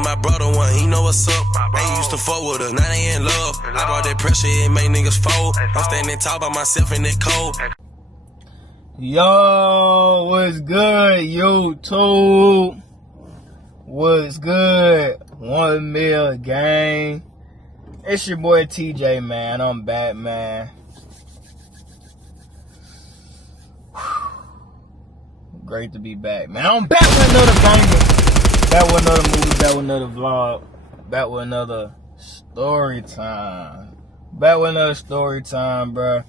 gave my brother one, he know what's up. They used to fuck with us, now they in love. I brought that pressure, it made niggas fold. I'm standing tall by myself in that cold. Yo, what's good, YouTube? What's good? 1 mil gang. It's your boy TJ, man. I'm back, man. Great to be back, man. I'm back with another banger. Back with another movie, back with another vlog. Back with another story time. Back with another story time, bro.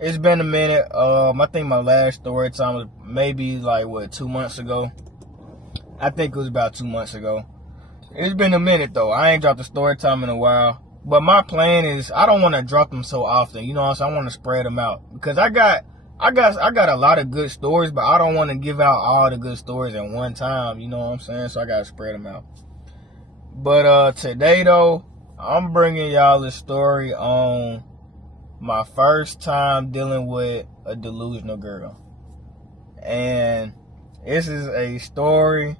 It's been a minute. I think my last story time was maybe like, 2 months ago? I think it was about 2 months ago. It's been a minute though. I ain't dropped a story time in a while. But my plan is I don't want to drop them so often. You know what I'm saying? I want to spread them out. Because I got a lot of good stories, but I don't want to give out all the good stories at one time. You know what I'm saying? So I got to spread them out. But today though, I'm bringing y'all a story on my first time dealing with a delusional girl. And this is a story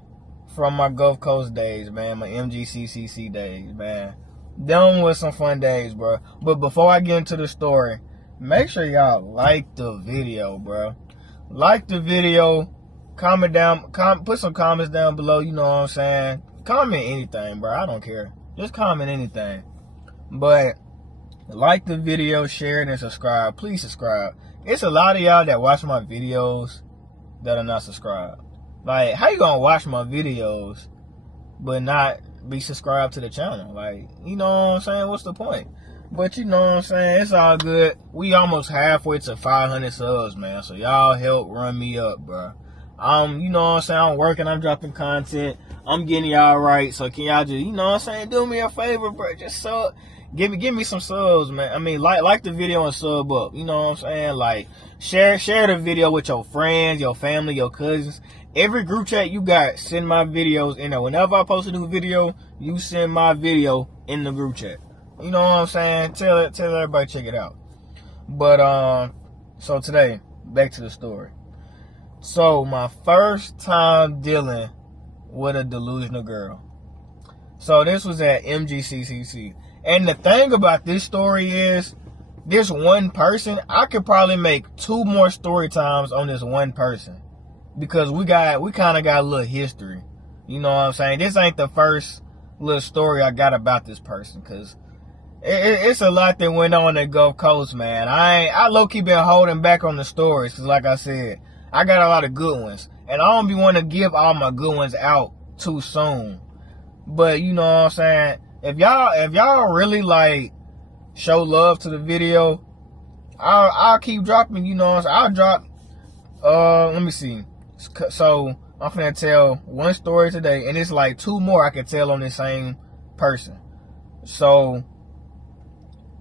from my Gulf Coast days, man. My MGCCC days, man. Them was some fun days, bro. But before I get into the story, make sure y'all like the video, bro. Like the video. Comment down. Put some comments down below. You know what I'm saying? Comment anything, bro. I don't care. Just comment anything. But like the video, share it, and subscribe. Please subscribe. It's a lot of y'all that watch my videos that are not subscribed. Like, how you gonna watch my videos but not be subscribed to the channel? Like, you know what I'm saying? What's the point? But you know what I'm saying? It's all good. We almost halfway to 500 subs, man. So y'all help run me up, bro. You know what I'm saying? I'm working. I'm dropping content. I'm getting y'all right. So can y'all just, you know what I'm saying? Do me a favor, bro. Just sub. Give me some subs, man. I mean, like the video and sub up. You know what I'm saying? Like, share the video with your friends, your family, your cousins. Every group chat you got, send my videos in there. Whenever I post a new video, you send my video in the group chat. You know what I'm saying? Tell everybody check it out. But so today, back to the story. So my first time dealing with a delusional girl. So this was at MGCCC. And the thing about this story is, this one person, I could probably make 2 more story times on this one person. Because we kind of got a little history. You know what I'm saying? This ain't the first little story I got about this person. Because it's a lot that went on at Gulf Coast, man. I low-key been holding back on the stories. Because like I said, I got a lot of good ones. And I don't be want to give all my good ones out too soon. But you know what I'm saying? If y'all really like show love to the video, I'll keep dropping. You know what I'm saying? I'll drop. Let me see. So I'm finna tell one story today, and it's like 2 more I can tell on the same person. So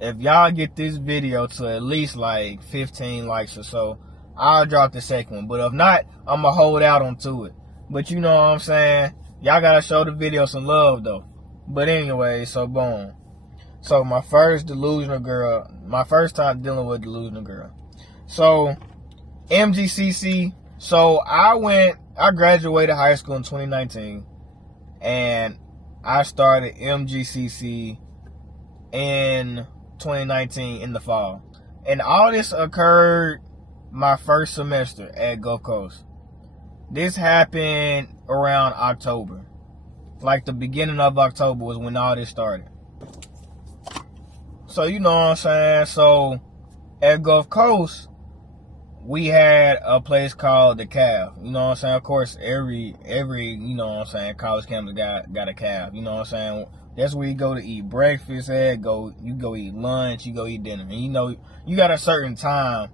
if y'all get this video to at least like 15 likes or so, I'll drop the second one. But if not, I'ma hold out onto it. But you know what I'm saying? Y'all gotta show the video some love though. But anyway, so boom. So my first delusional girl, my first time dealing with a delusional girl. So MGCC, so I graduated high school in 2019 and I started MGCC in 2019 in the fall. And all this occurred my first semester at Gulf Coast. This happened around October. Like the beginning of October was when all this started. So you know what I'm saying? So at Gulf Coast, we had a place called the Cave. You know what I'm saying? Of course, every you know what I'm saying, college campus got a Cave. You know what I'm saying? That's where you go to eat breakfast at, you go eat lunch, you go eat dinner. And you know, you got a certain time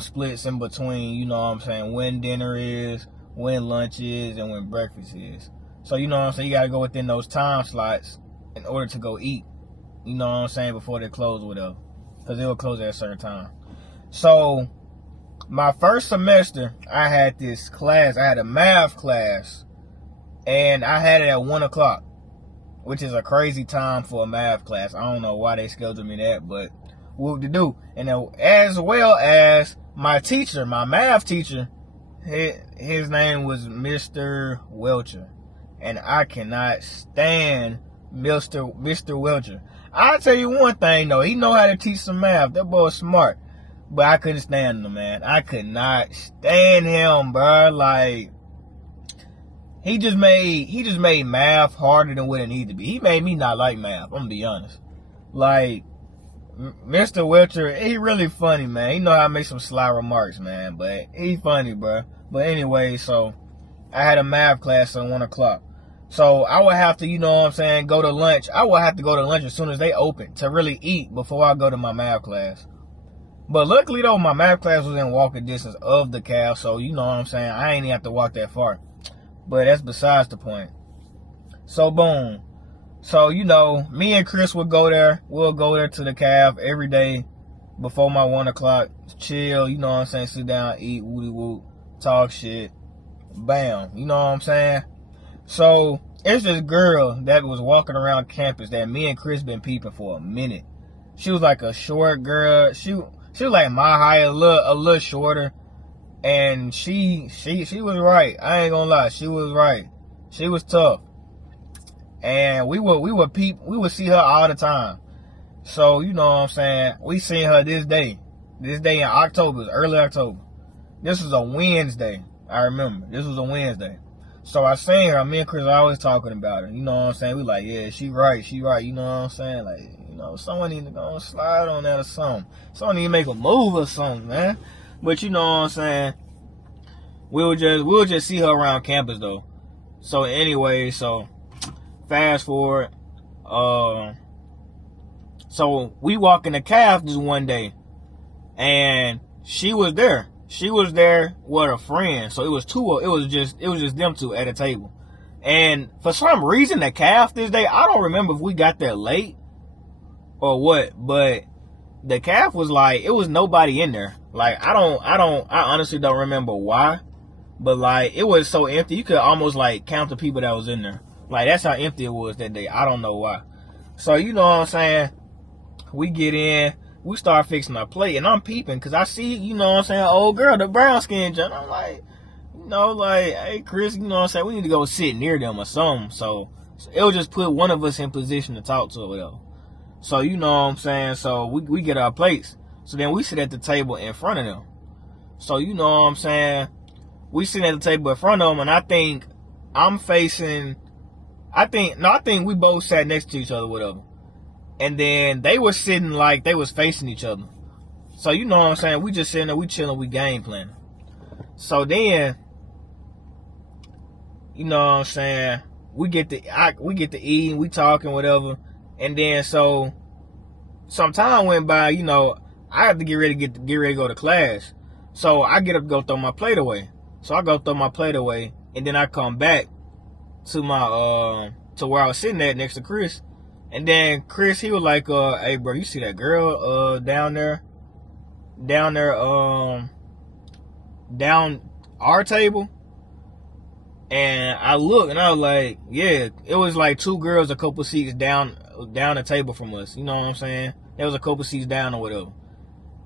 splits in between, you know what I'm saying, when dinner is, when lunch is, and when breakfast is. So, you know what I'm saying, you got to go within those time slots in order to go eat. You know what I'm saying, before they close or whatever. Because they will close at a certain time. So, my first semester, I had this class. I had a math class. And I had it at 1 o'clock. Which is a crazy time for a math class. I don't know why they scheduled me that, but what to do. And as well as my teacher, my math teacher, his name was Mr. Welcher. and I cannot stand Mr. Welcher. I'll tell you one thing though, he know how to teach some math. That boy's smart. But I couldn't stand him, man. I could not stand him, bro. Like, he just made math harder than what it needed to be. He made me not like math, I'm gonna be honest. Like, Mr. Welcher, he really funny, man. He know how to make some sly remarks, man. But he funny, bro. But anyway, so I had a math class at 1 o'clock. So I would have to, you know what I'm saying, go to lunch. I would have to go to lunch as soon as they open to really eat before I go to my math class. But luckily, though, my math class was in walking distance of the calf, so you know what I'm saying, I ain't even have to walk that far. But that's besides the point. So, boom. So, you know, me and Chris would go there. We'll go there to the calf every day before my 1 o'clock. Chill, you know what I'm saying, sit down, eat, woody whoop, talk shit. Bam, you know what I'm saying? So, it's this girl that was walking around campus that me and Chris been peeping for a minute. She was like a short girl. She was like my height, a little shorter, and she was right. I ain't gonna lie, she was right. She was tough, and we would see her all the time. So you know what I'm saying. We seen her this day in October, it was early October. This was a Wednesday. I remember this was a Wednesday. So I seen her. Me and Chris are always talking about her. You know what I'm saying. We like, yeah, she right. You know what I'm saying. Like, you know, someone need to go slide on that or something. Someone need to make a move or something, man. But you know what I'm saying. We'll just see her around campus though. So anyway, so fast forward. So we walk in the calf this one day, and she was there. She was there with a friend. So it was just them two at a table. And for some reason, the calf this day, I don't remember if we got there late or what, but the calf was like, it was nobody in there. Like, I honestly don't remember why, but like, it was so empty. You could almost like count the people that was in there. Like, that's how empty it was that day. I don't know why. So, you know what I'm saying? We get in. We start fixing our plate, and I'm peeping because I see, you know what I'm saying, old girl, the brown skin joint. I'm like, you know, like, hey, Chris, you know what I'm saying, we need to go sit near them or something. So it'll just put one of us in position to talk to her, whatever. So, you know what I'm saying, so we get our plates. So then we sit at the table in front of them. So, you know what I'm saying, we sit at the table in front of them, and I think we both sat next to each other, whatever. And then they were sitting like they was facing each other. So you know what I'm saying? We just sitting there, we chilling, we game planning. So then, you know what I'm saying? We get to eating, we talking, whatever. And then so some time went by, you know, I have to get ready to go to class. So I get up to go throw my plate away. So I go throw my plate away, and then I come back to my to where I was sitting at next to Chris. And then Chris, he was like, hey bro, you see that girl down there, down our table? And I looked and I was like, yeah, it was like two girls a couple seats down the table from us. You know what I'm saying? There was a couple seats down or whatever.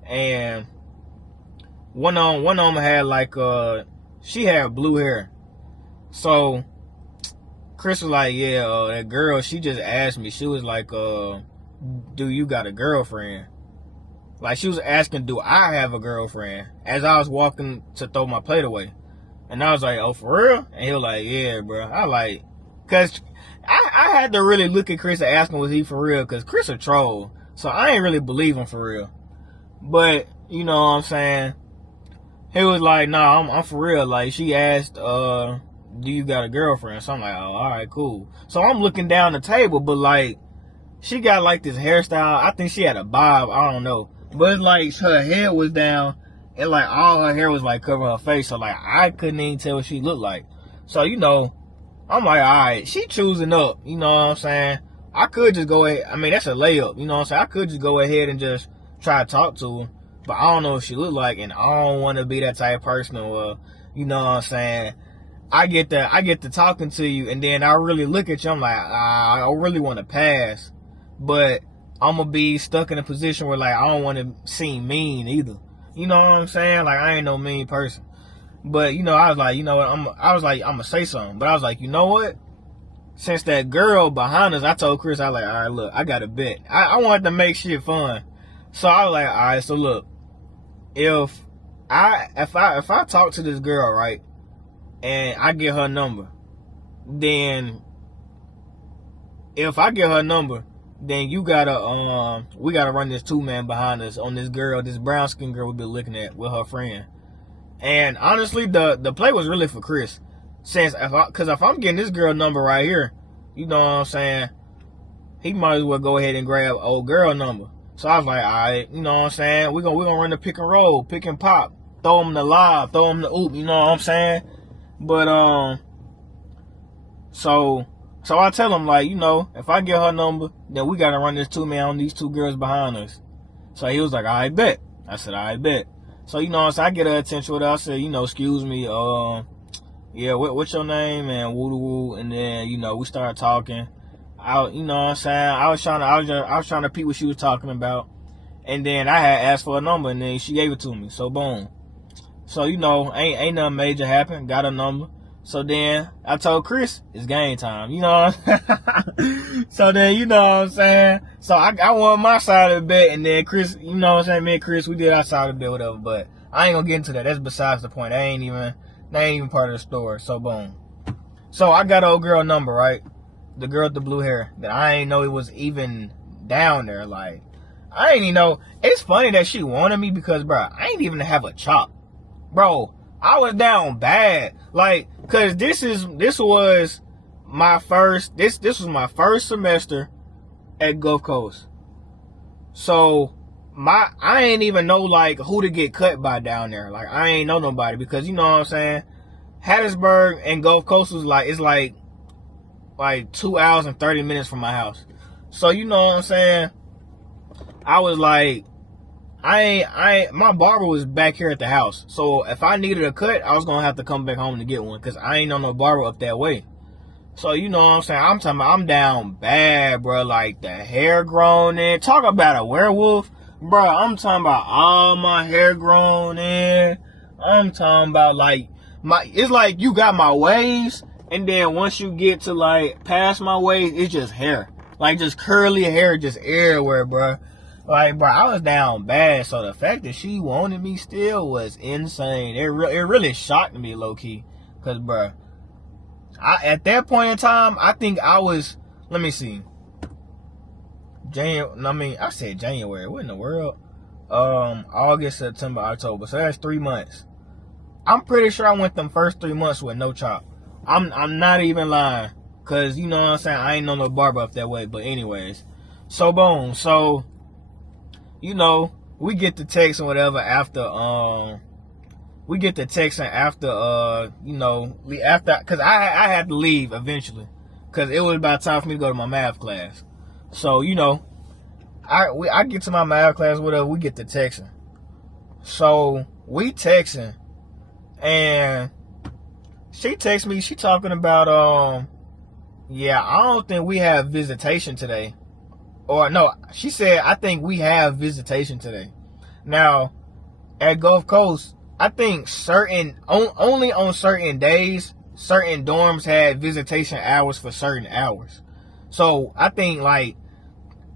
And one of them had like she had blue hair. So Chris was like, yeah, that girl, she just asked me. She was like, do you got a girlfriend? Like, she was asking, do I have a girlfriend? As I was walking to throw my plate away. And I was like, oh, for real? And he was like, yeah, bro. I like, because I had to really look at Chris and ask him, was he for real? Because Chris a troll. So I ain't really believe him for real. But, you know what I'm saying? He was like, nah, I'm for real. Like, she asked, do you got a girlfriend? So I'm like, oh, all right, cool. So I'm looking down the table, but like, she got like this hairstyle. I think she had a bob. I don't know. But it's like her head was down and like all her hair was like covering her face. So like, I couldn't even tell what she looked like. So, you know, I'm like, all right, she choosing up. You know what I'm saying? I could just go ahead. I mean, that's a layup. You know what I'm saying? I could just go ahead and just try to talk to her. But I don't know what she looked like. And I don't want to be that type of person where, you know what I'm saying, I get to talking to you, and then I really look at you. I'm like, I really want to pass, but I'm gonna be stuck in a position where like I don't want to seem mean either. You know what I'm saying? Like, I ain't no mean person, but you know, I was like, you know what? I'm gonna say something, but I was like, you know what? since that girl behind us, I told Chris, I was like, all right, look, I got a bet. I wanted to make shit fun. So I was like, all right, so look, if I talk to this girl, right, and I get her number, then if I get her number, then you gotta we gotta run this 2-man behind us on this girl, this brown skin girl we've been looking at with her friend. And honestly, the play was really for Chris, since if I'm getting this girl number right here, you know what I'm saying, he might as well go ahead and grab old girl number. So I was like, all right, you know what I'm saying, we're gonna run the pick and roll, pick and pop, throw him the lob, throw him the oop, you know what I'm saying. But so I tell him, like, you know, if I get her number, then we gotta run this 2-man on these 2 girls behind us. So he was like, I bet. I said, I bet. So, you know, so I get her attention with her. I said, you know, excuse me, yeah, what's your name? And woo-woo. And then, you know, we started talking. You know what I'm saying? I was trying to peep what she was talking about. And then I had asked for a number, and then she gave it to me. So boom. So, you know, ain't nothing major happened. Got a number. So then I told Chris, it's game time. You know what I'm saying? So then, you know what I'm saying? So I won my side of the bet, and then Chris, you know what I'm saying? Me and Chris, we did our side of the bet, whatever. But I ain't gonna get into that. That's besides the point. That ain't even part of the story. So boom. So I got old girl number, right? The girl with the blue hair that I ain't know it was even down there. Like, I ain't even know. It's funny that she wanted me because, bro, I ain't even have a chop. Bro, I was down bad. Like, cause this was my first semester at Gulf Coast. So I ain't even know like who to get cut by down there. Like, I ain't know nobody because, you know what I'm saying, Hattiesburg and Gulf Coast was like, it's like 2 hours and 30 minutes from my house. So, you know what I'm saying, I was like, my barber was back here at the house. So if I needed a cut, I was gonna have to come back home to get one, cause I ain't know no barber up that way. So, you know what I'm saying, I'm down bad, bro. Like, the hair grown in. Talk about a werewolf, bro. I'm talking about all my hair grown in. I'm talking about like it's like you got my waves, and then once you get to like past my waves, it's just hair, like just curly hair, just everywhere, bro. Like, bro, I was down bad. So the fact that she wanted me still was insane. It really shocked me, low key, cause, bro, at that point in time, I think I was, let me see, I said January. What in the world? August, September, October. So that's 3 months. I'm pretty sure I went them first 3 months with no chop. I'm not even lying, cause, you know what I'm saying, I ain't know no barber up that way. But anyways, so boom. So, you know, we get the text and whatever after, you know, cause I had to leave eventually, cause it was about time for me to go to my math class. So, you know, I get to my math class, whatever, we get to texting. So we texting, and she texts me, she talking about, yeah, I don't think we have visitation today. Or no, she said, I think we have visitation today. Now, at Gulf Coast, I think only on certain days, certain dorms had visitation hours for certain hours. So I think like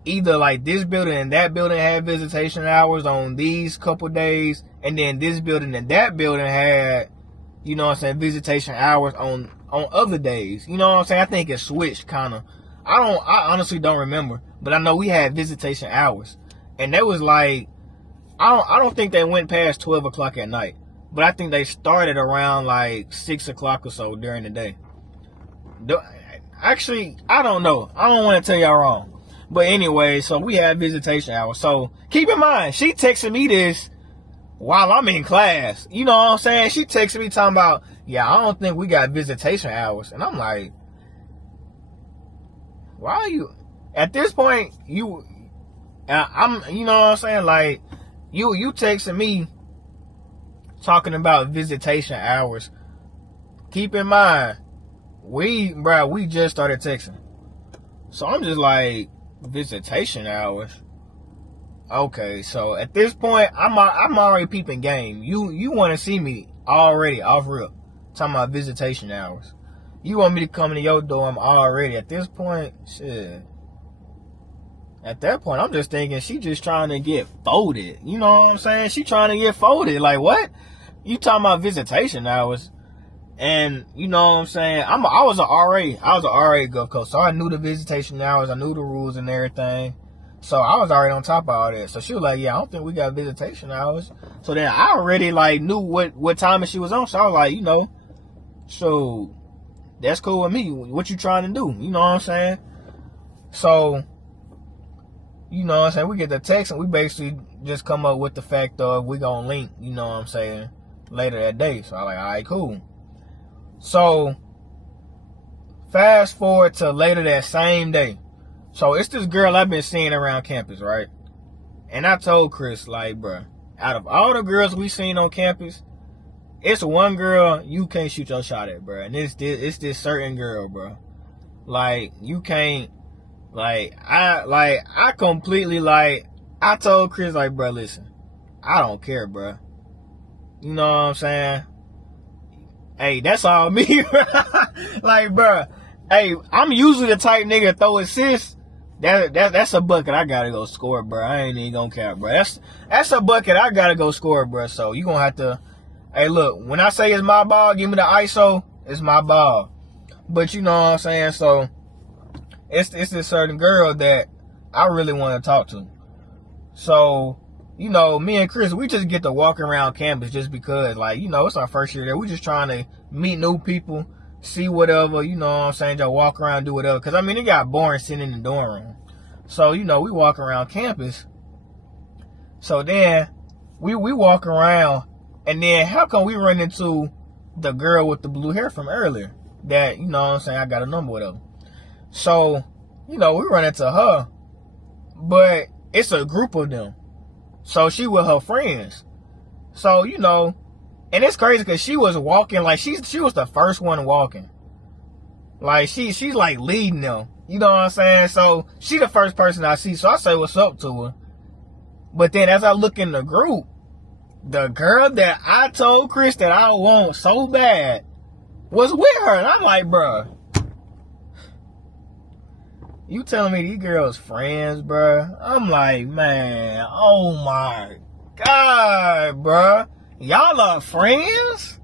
either like this building and that building had visitation hours on these couple days, and then this building and that building had, you know what I'm saying, visitation hours on other days. You know what I'm saying? I think it switched kind of. I honestly don't remember, but I know we had visitation hours, and that was like, I don't think they went past 12 o'clock at night, but I think they started around like 6 o'clock or so during the day. Actually, I don't know. I don't want to tell y'all wrong, but anyway, so we had visitation hours. So keep in mind, she texted me this while I'm in class. You know what I'm saying? She texted me talking about, yeah, I don't think we got visitation hours, and I'm like, why are you at this point? I'm, you know what I'm saying? Like, you texting me talking about visitation hours. Keep in mind, we just started texting. So I'm just like, visitation hours? Okay, so at this point, I'm already peeping game. You want to see me already off rip talking about visitation hours. You want me to come to your dorm already? At this point, shit. At that point, I'm just thinking she just trying to get folded. You know what I'm saying? She trying to get folded. Like, what? You talking about visitation hours? And, you know what I'm saying? I was an RA. I was an RA Gulf Coast. So I knew the visitation hours. I knew the rules and everything. So I was already on top of all that. So she was like, yeah, I don't think we got visitation hours. So then I already, like, knew what time she was on. So I was like, you know, so that's cool with me. What you trying to do? You know what I'm saying? So, you know what I'm saying? We get the text and we basically just come up with the fact of we gonna link, you know what I'm saying, later that day. So I'm like, all right, cool. So, fast forward to later that same day. So, it's this girl I've been seeing around campus, right? And I told Chris, like, bruh, out of all the girls we seen on campus, it's one girl you can't shoot your shot at, bruh. And it's this certain girl, bruh. Like, you can't, I completely, I told Chris, like, bruh, listen, I don't care, bruh. You know what I'm saying? Hey, that's all me. Like, bruh, hey, I'm usually the type nigga throw assists. That's a bucket I gotta go score, bruh. I ain't even gonna care, bruh. That's a bucket I gotta go score, bruh. So you gonna have to, hey, look, when I say it's my ball, give me the ISO, it's my ball. But you know what I'm saying? So it's this certain girl that I really want to talk to. So, you know, me and Chris, we just get to walk around campus just because, like, you know, it's our first year there. We just trying to meet new people, see whatever, you know what I'm saying, just walk around, do whatever. Because, I mean, it got boring sitting in the dorm room. So, you know, we walk around campus. So then, we walk around, and then how come we run into the girl with the blue hair from earlier? That, you know what I'm saying, I got a number with her. So, you know, we run into her, but it's a group of them. So she with her friends. So, you know, and it's crazy because she was walking, like, she was the first one walking. Like, she's like leading them. You know what I'm saying? So she the first person I see. So I say what's up to her. But then as I look in the group, the girl that I told Chris that I want so bad was with her. And I'm like, bruh, you telling me these girls friends, bruh? I'm like, man, oh my God, bruh. Y'all are friends?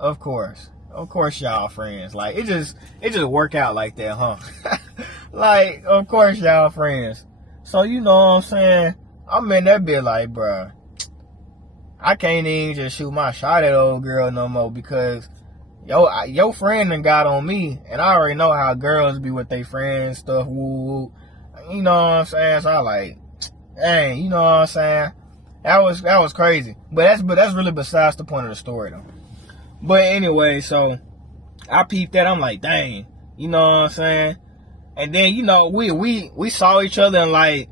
Of course y'all friends. Like, it just work out like that, huh? Like, of course y'all friends. So, you know what I'm saying? I'm in that bit like, bruh, I can't even just shoot my shot at old girl no more because your friend done got on me, and I already know how girls be with their friends, stuff, woo. You know what I'm saying? So I like, dang, you know what I'm saying? That was crazy. But that's really besides the point of the story though. But anyway, so I peeped that. I'm like, dang, you know what I'm saying? And then, you know, we saw each other, and like,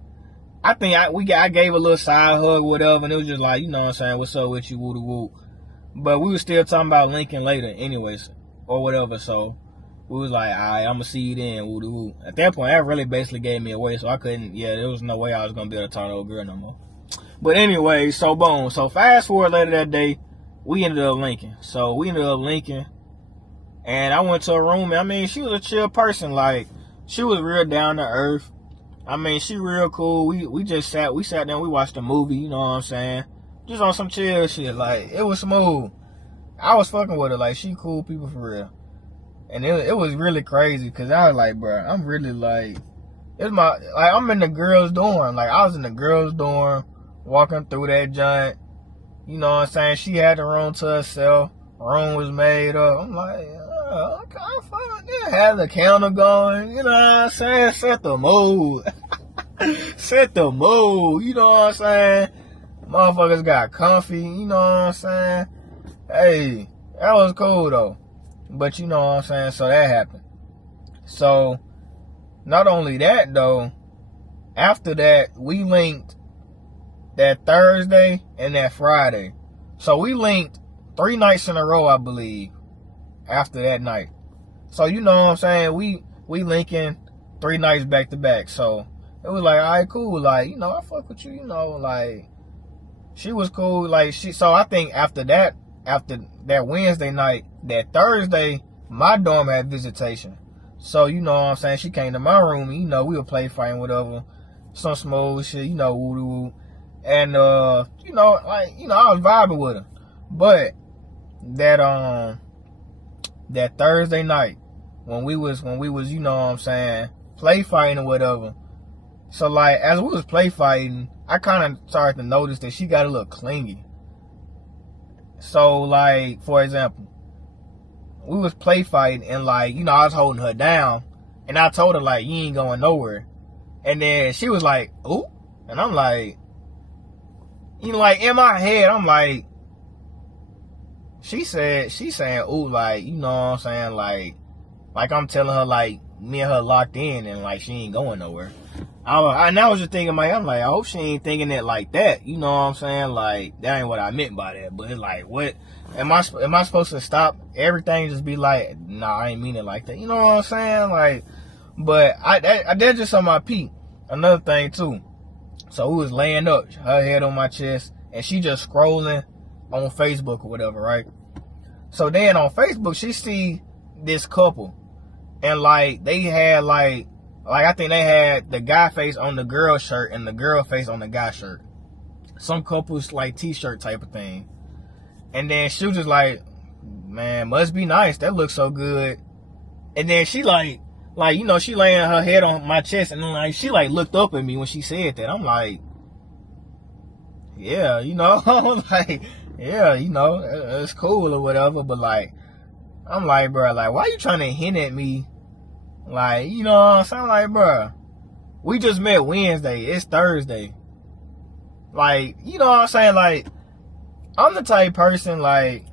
I think I gave a little side hug, whatever, and it was just like, you know what I'm saying, what's up with you, woo woo. But we was still talking about linking later anyways, or whatever, so we was like, alright, I'm gonna see you then, woo woo. At that point, that really basically gave me away, so I couldn't, there was no way I was gonna be able to talk to old girl no more. But anyway, so boom. So fast forward later that day, we ended up linking. So we ended up linking, and I went to her room, and I mean, she was a chill person, like, she was real down to earth. I mean, she real cool. We sat down, we watched a movie, you know what I'm saying? Just on some chill shit, like, it was smooth. I was fucking with her, like, she cool people for real. And it was really crazy, because I was like, bro, I'm really like, I'm in the girls' dorm. Like, I was in the girls' dorm, walking through that joint, you know what I'm saying? She had the room to herself, room was made up. I'm like, okay, fine. Yeah, had the counter going, you know what I'm saying? Set the mood. Set the mood, you know what I'm saying? Motherfuckers got comfy, you know what I'm saying? Hey, that was cool though. But you know what I'm saying? So that happened. So, not only that though, after that, we linked that Thursday and that Friday. So we linked 3 nights in a row, I believe, after that night. So you know what I'm saying? We linking 3 nights back to back. So it was like, all right, cool. Like, you know, I fuck with you, you know, like, she was cool. Like, so I think after that Wednesday night, that Thursday, my dorm had visitation. So, you know what I'm saying, she came to my room, and, you know, we would play fighting, whatever, some smooth shit, you know, woo-doo-woo. And, you know, like, you know, I was vibing with her. But that Thursday night, when we was, you know what I'm saying, play fighting or whatever. So, like, as we was play fighting, I kind of started to notice that she got a little clingy. So, like, for example, we was play fighting, and, like, you know, I was holding her down, and I told her, like, you ain't going nowhere. And then she was like, ooh. And I'm like, you know, like, in my head, I'm like, she's saying, ooh, like, you know what I'm saying, like I'm telling her, like, me and her locked in, and, like, she ain't going nowhere. And I was just thinking, I'm like, I hope she ain't thinking it like that. You know what I'm saying? Like, that ain't what I meant by that. But it's like, what? Am I supposed to stop everything? Just be like, nah, I ain't mean it like that. You know what I'm saying? Like, but I did just on my peak. Another thing too. So we was laying up, her head on my chest, and she just scrolling on Facebook or whatever, right? So then on Facebook, she see this couple, and like they had like I think they had the guy face on the girl shirt and the girl face on the guy shirt. Some couples like t-shirt type of thing. And then she was just like, man, must be nice. That looks so good. And then she like, you know, she laying her head on my chest, and then like she like looked up at me when she said that. I'm like, yeah, you know, I'm like, yeah, you know, it's cool or whatever. But like, I'm like, bro, like, why you trying to hint at me? Like, you know what I'm saying? Like, bro, we just met Wednesday. It's Thursday. Like, you know what I'm saying? Like, I'm the type person, like,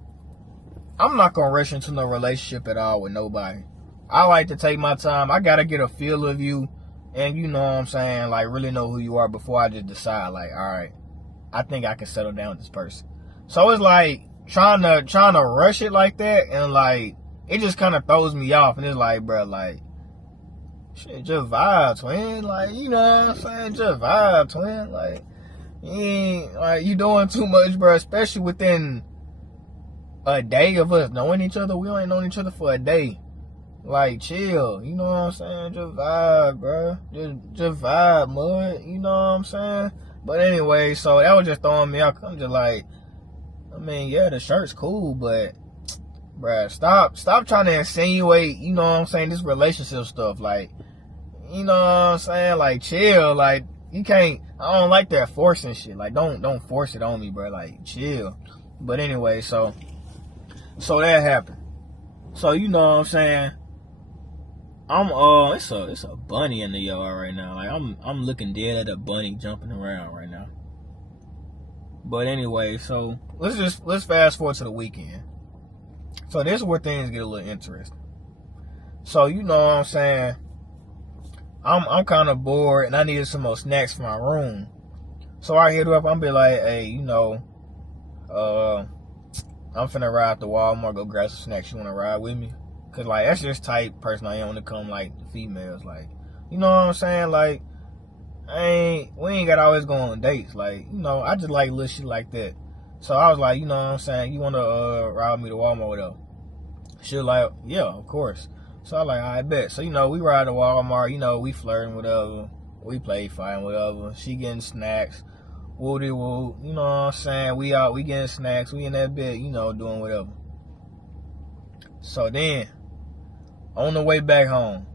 I'm not going to rush into no relationship at all with nobody. I like to take my time. I got to get a feel of you. And you know what I'm saying? Like, really know who you are before I just decide, like, all right, I think I can settle down with this person. So it's like trying to rush it like that. And like, it just kind of throws me off. And it's like, bro, like, shit, just vibe, twin. Like, you know what I'm saying? Just vibe, twin. Like, you ain't, like, you doing too much, bro. Especially within a day of us knowing each other. We only known each other for a day. Like, chill. You know what I'm saying? Just vibe, bro. Just vibe, mud. You know what I'm saying? But anyway, so that was just throwing me off. I'm just like, I mean, yeah, the shirt's cool, but bruh, stop trying to insinuate, you know what I'm saying, this relationship stuff. Like, you know what I'm saying? Like, chill. Like, you can't, I don't like that forcing shit. Like, don't force it on me, bro. Like, chill. But anyway, so that happened. So, you know what I'm saying? It's a bunny in the yard right now. Like, I'm looking dead at a bunny jumping around right now. But anyway, so let's fast forward to the weekend. So this is where things get a little interesting. So, you know what I'm saying? I'm kind of bored, and I needed some more snacks for my room. So I hit her up. I'm be like, hey, you know, I'm finna ride to Walmart, go grab some snacks. You wanna ride with me? Cause like, that's just type person I am when it come like the females. Like, you know what I'm saying? Like, we ain't gotta always go on dates. Like, you know, I just like little shit like that. So I was like, you know what I'm saying? You wanna ride with me to Walmart, whatever? She was like, yeah, of course. So I was like, I bet. So, you know, we ride to Walmart, you know, we flirting, whatever. We play fighting, whatever. She getting snacks. Woody woo. You know what I'm saying? We out, we getting snacks. We in that bed, you know, doing whatever. So then, on the way back home,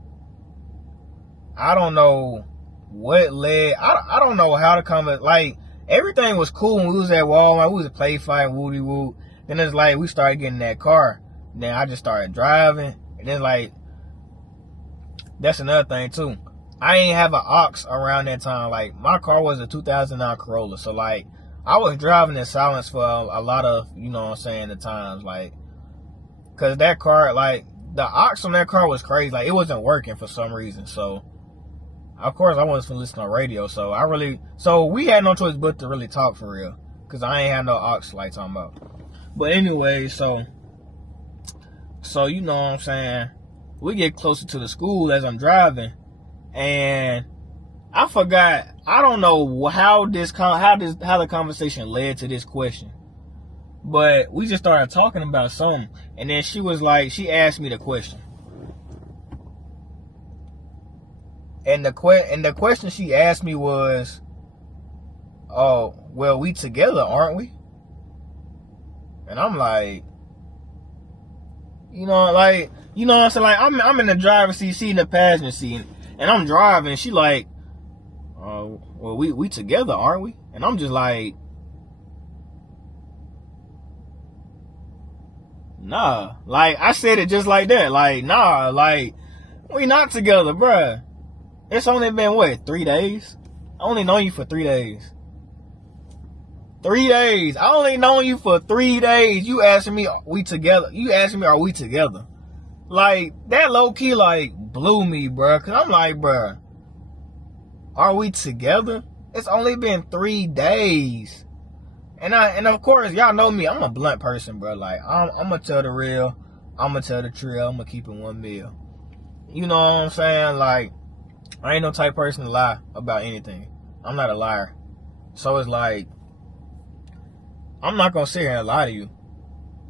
I don't know what led, I don't know how to come, like, everything was cool when we was at Walmart. We was play fighting, woody woo. Then it's like, we started getting in that car. Then I just started driving. And then like, that's another thing too. I ain't have an aux around that time. Like, my car was a 2009 Corolla. So like, I was driving in silence for a lot of, you know what I'm saying, the times. Like, cause that car, like, the aux on that car was crazy. Like, it wasn't working for some reason. So, of course, I wasn't gonna listen to radio. So we had no choice but to really talk for real. Cause I ain't had no aux like talking about. But anyway, so you know what I'm saying, we get closer to the school as I'm driving, and I forgot, I don't know how the conversation led to this question, But we just started talking about something. And then she was like, she asked me the question. And the question she asked me was, oh, well, we together, aren't we? And I'm like, you know what I'm saying? Like, I'm in the driver's seat, she in the passenger seat, and I'm driving. She like, well, we together, aren't we? And I'm just like, nah. Like, I said it just like that. Like, nah, like, we not together, bruh. It's only been, what, 3 days? I only known you for 3 days. 3 days. I only known you for 3 days. You asking me, are we together? You asking me, are we together? Like, that low-key, like, blew me, bruh. Because I'm like, bruh, are we together? It's only been 3 days. And of course, y'all know me. I'm a blunt person, bro. Like, I'm going to tell the real. I'm going to tell the trail. I'm going to keep it 1 mil. You know what I'm saying? Like, I ain't no type person to lie about anything. I'm not a liar. So it's like, I'm not going to sit here and lie to you.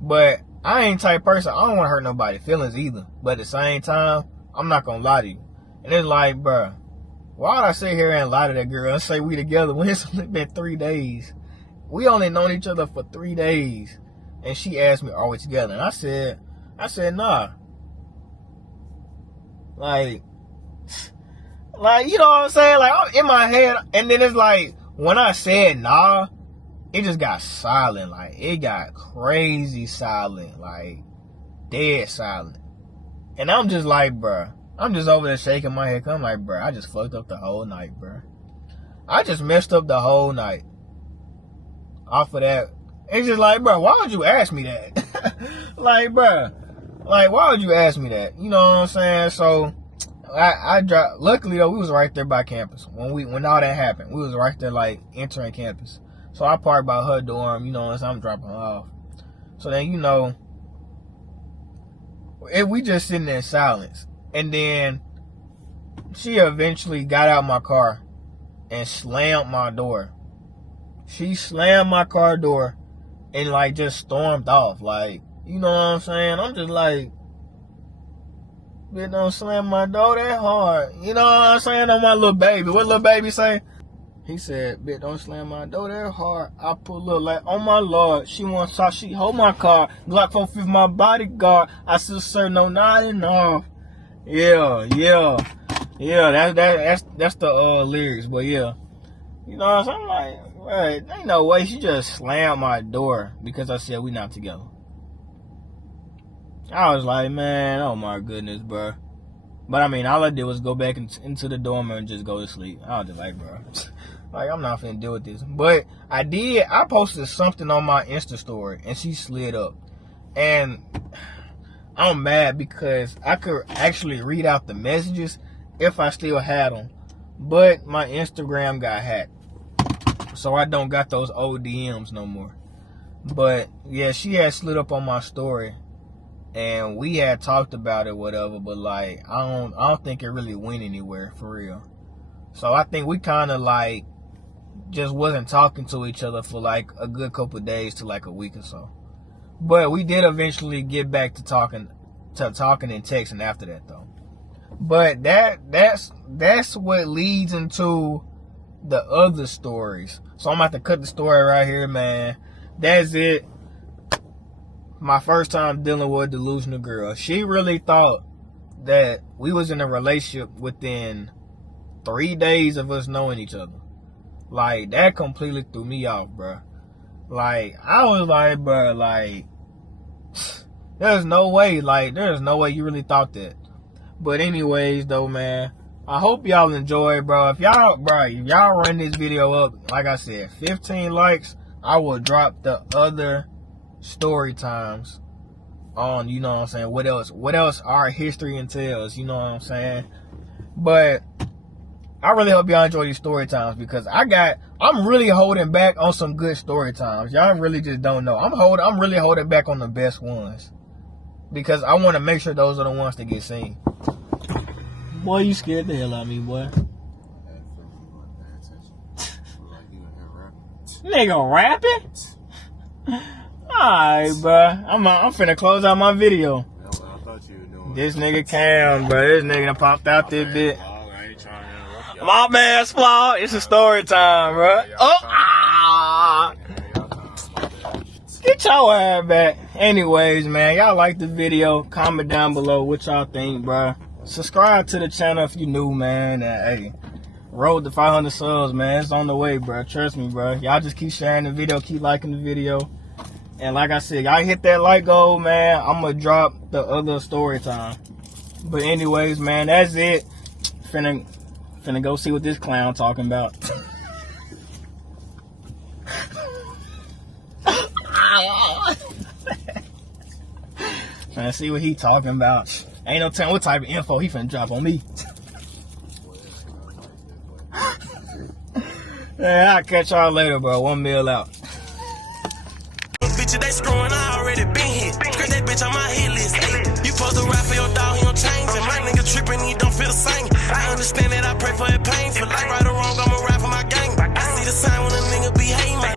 But I ain't type person. I don't want to hurt nobody's feelings either. But at the same time, I'm not going to lie to you. And it's like, bro, why would I sit here and lie to that girl and say we together when it's only been 3 days? We only known each other for 3 days. And she asked me, are we together? And I said, nah. Like, you know what I'm saying? Like, I'm in my head. And then it's like, when I said nah, it just got silent. Like, it got crazy silent. Like, dead silent. And I'm just like, bruh, I'm just over there shaking my head. I'm like, bruh, I just fucked up the whole night, bruh. I just messed up the whole night. Off of that. It's just like, bruh, why would you ask me that? Like, bruh, like, why would you ask me that? You know what I'm saying? So, I dropped. Luckily though, we was right there by campus when all that happened. We was right there, like, entering campus. So I parked by her dorm. You know, as I'm dropping her off. So then, you know, we just sitting there in silence. And then she eventually got out my car and slammed my door. She slammed my car door and, like, just stormed off. Like, you know what I'm saying? I'm just like, bitch, don't slam my door that hard. You know what I'm saying? On my little baby. What little baby say? He said, bitch, don't slam my door that hard. I pull up like, oh my Lord. She wants to she hold my car. Glock 450 my bodyguard. I still serve no nodding off. Yeah. That's the lyrics. But yeah. You know what I'm saying? I'm like, right, ain't no way. She just slammed my door because I said we not together. I was like, man, oh my goodness, bro. But I mean, all I did was go back into the dorm and just go to sleep. I was just like, bro, like, I'm not finna deal with this. But I posted something on my Insta story and she slid up. And I'm mad because I could actually read out the messages if I still had them. But my Instagram got hacked. So I don't got those old DMs no more. But yeah, she had slid up on my story. And we had talked about it, whatever, but like, I don't think it really went anywhere, for real. So I think we kind of like, just wasn't talking to each other for like a good couple of days to like a week or so. But we did eventually get back to talking and texting after that though. But that's what leads into the other stories. So I'm about to cut the story right here, man. That's it. My first time dealing with a delusional girl. She really thought that we was in a relationship within 3 days of us knowing each other. Like, that completely threw me off, bro. Like, I was like, bro, like, there's no way you really thought that. But anyways, though, man, I hope y'all enjoy, bro. If y'all run this video up, like I said, 15 likes, I will drop the other story times on, you know what I'm saying, what else our history entails, you know what I'm saying. But I really hope y'all enjoy these story times because I'm really holding back on some good story times. Y'all really just don't know. I'm really holding back on the best ones because I want to make sure those are the ones that get seen. Boy, you scared the hell out of me, boy. Nigga rapping? Alright, bro. I'm finna close out my video. I thought you were doing This nigga Cam, bro. This nigga done popped out this bit. I ain't trying to interrupt y'all. My man's flaw. It's a story time, bro. Get your ass back. Anyways, man, y'all like the video. Comment down below what y'all think, bro. Subscribe to the channel if you new, man. And hey, road to 500 subs, man. It's on the way, bro. Trust me, bro. Y'all just keep sharing the video, keep liking the video. And like I said, y'all hit that like goal, man. I'm gonna drop the other story time. But anyways, man, that's it. Finna go see what this clown talking about. Finna see what he talking about. Ain't no telling what type of info he finna drop on me. Yeah, I'll catch y'all later, bro. 1 mil out. Bitches, they screwing, I already been hit. Scratch that bitch on my hit list. Ay, you supposed to ride for your dog, he don't change. And my nigga tripping, he don't feel the same. I understand that I pray for his pain.